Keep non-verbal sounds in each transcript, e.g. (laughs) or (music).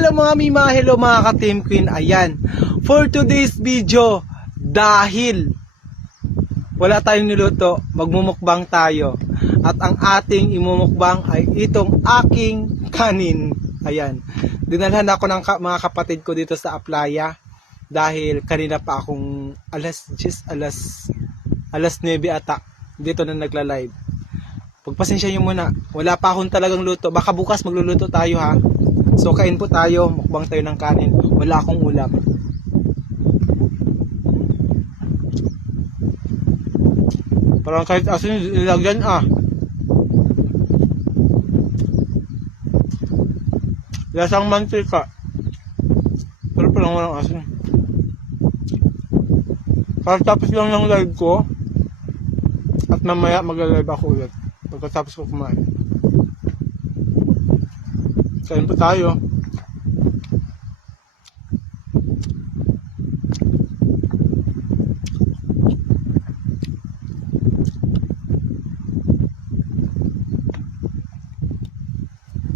Hello mga Mima, hello mga ka-Team Queen. Ayan. For today's video, dahil wala tayong niluto, magmumukbang tayo. At ang ating imumukbang ay itong aking kanin. Ayan. Dinalhan ako ng ka- mga kapatid ko dito sa Aplaya dahil kanina pa akong alas 10, alas alas 9 ata dito na nagla-live. Pagpasensya nyo muna, wala pa akong talagang luto. Baka bukas magluluto tayo ha. So kain po tayo, mukbang tayo ng kanin. Wala akong ulam. Parang kahit asin nilagyan ah. Lasang mantika. Pero parang walang asin. Tapos lang ng live ko. At mamaya mag-live ako ulit. Pagkatapos ko kumain. Kain po tayo.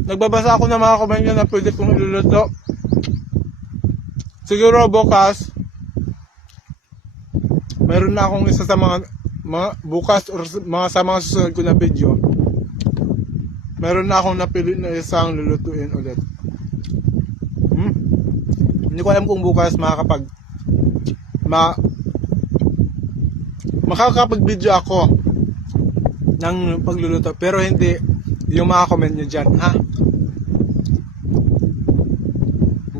Nagbabasa ako ng mga comment nyo na pwede kong iluluto. Siguro bukas, meron na akong isa sa mga, mga bukas or mga sa mga susunod ko na video. Meron na akong napili na isang lulutuin ulit. Hmm. Hindi ko alam kung bukas makakapag ma makakapag-video ako ng pagluluto pero hindi yung mga comment nyo dyan ha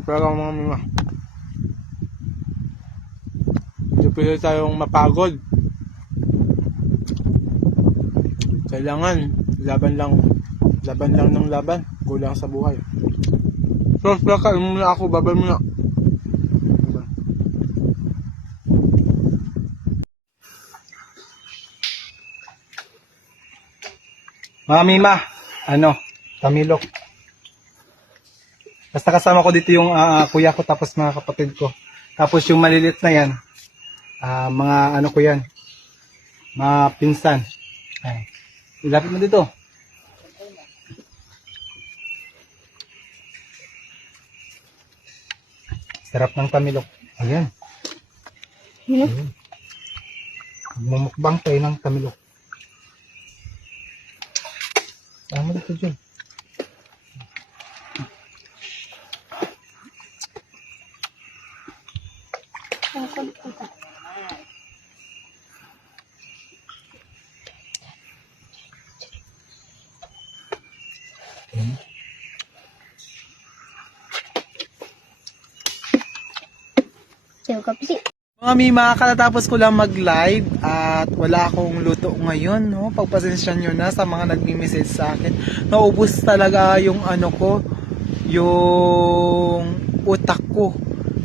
pero mga hindi pwede tayong mapagod kailangan laban lang laban lang ng laban kulang sa buhay so kain muna ako babay muna Mga Mima, ano, Tamilok. Basta kasama ko dito yung ah, kuya ko tapos mga kapatid ko. Tapos yung malilit na yan, ah, mga ano ko yan, mga pinsan. Ay, ilapit mo dito. Sarap ng Tamilok. Ayan. Ano? Ayan. Mumukbang tayo ng Tamilok. Tama dito dyan. Sayo ka pisi. Mga Mima, katatapos ko lang mag-live at wala akong luto ngayon, no? Pagpasensya nyo na sa mga nagmi-message sa akin. Naubos talaga yung ano ko, yung utak ko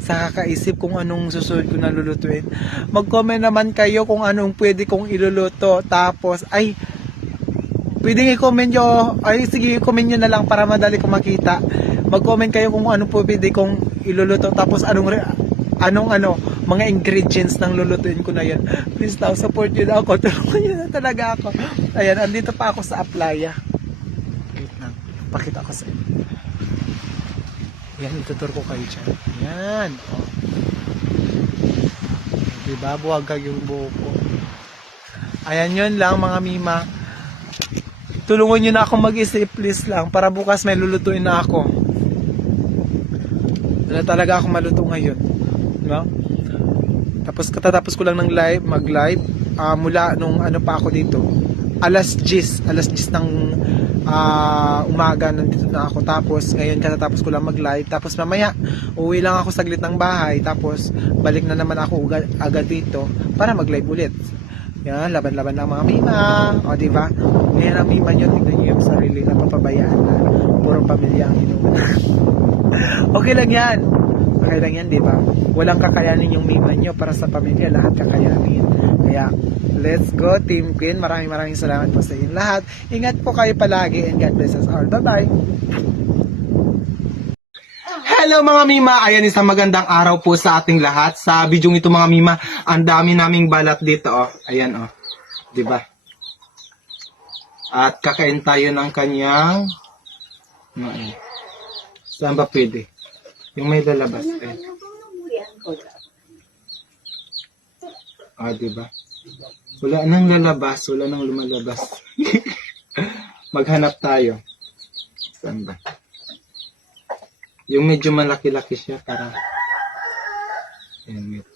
sa kakaisip kung anong susunod ko na lulutuin. Mag-comment naman kayo kung anong pwede kong iluluto. Tapos, ay, pwedeng i-comment nyo, ay sige, i-comment nyo na lang para madali ko makita. Mag-comment kayo kung ano po pwede kong iluluto. Tapos, anong, anong ano, mga ingredients ng lulutuin ko na yan. Please now, support nyo ako. (laughs) Tulungan nyo na talaga ako. Ayan, andito pa ako sa Aplaya. Wait lang. Pakita ko sa inyo. Yan, itutur ko kayo dyan. Yan. Oh. Diba? Buwagag yung buhok ko. Ayan yun lang mga mima. Tulungan nyo na ako mag-isip please lang para bukas may lulutuin na ako. Wala talaga ako maluto ngayon. No? Tapos katatapos ko lang ng live, mag-live ah, mula nung ano pa ako dito. Alas 10, alas 10 ng ah, umaga nandito na ako. Tapos ngayon katatapos ko lang mag-live. Tapos mamaya uwi lang ako saglit ng bahay. Tapos balik na naman ako agad, agad dito para mag-live ulit. Yan, laban-laban ng mga mima. O, di ba? Ngayon ang mima nyo, tignan nyo yung sarili na papabayaan na. Puro pamilya ang inuuna. (laughs) okay lang yan. Okay lang yan, di ba? Walang kakayanin yung mima nyo para sa pamilya. Lahat kakayanin. Kaya, let's go, Team Queen. Maraming maraming salamat po sa inyong lahat. Ingat po kayo palagi and God bless us all. Bye-bye! Hello mga Mima! Ayan, isang magandang araw po sa ating lahat. Sa video ito mga Mima, ang dami naming balat dito. Oh. Ayan, oh. ba? At kakain tayo ng kanyang... Ano, eh. Saan ba pwede? Yung may lalabas. Eh. Ah, di ba? Wala nang lalabas, wala nang lumalabas. (laughs) Maghanap tayo. Saan ba? Yung medyo malaki-laki siya para Ayan, wait.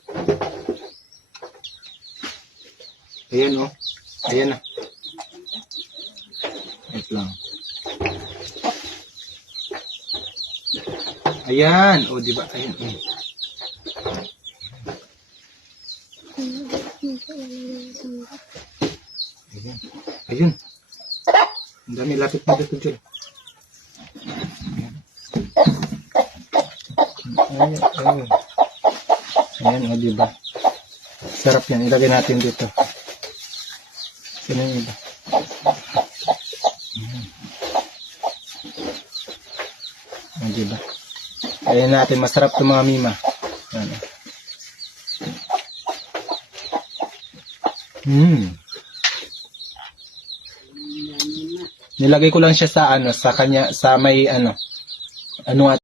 Ayan oh. Ayan na. Wait lang. Ayan. O, di ba? Ayan. Ayan. Ayan. Ayun. Ang dami. Lapit na dito, Jul. Ayan. Ayan. Ayan. O, diba? Sarap yan. Ilagay natin dito. Sino yung iba? Ayan. O, diba? Ayan natin. Masarap to mga mima. Ayan. o. Hmm. Nilagay ko lang siya sa ano, sa kanya, sa may ano, ano nga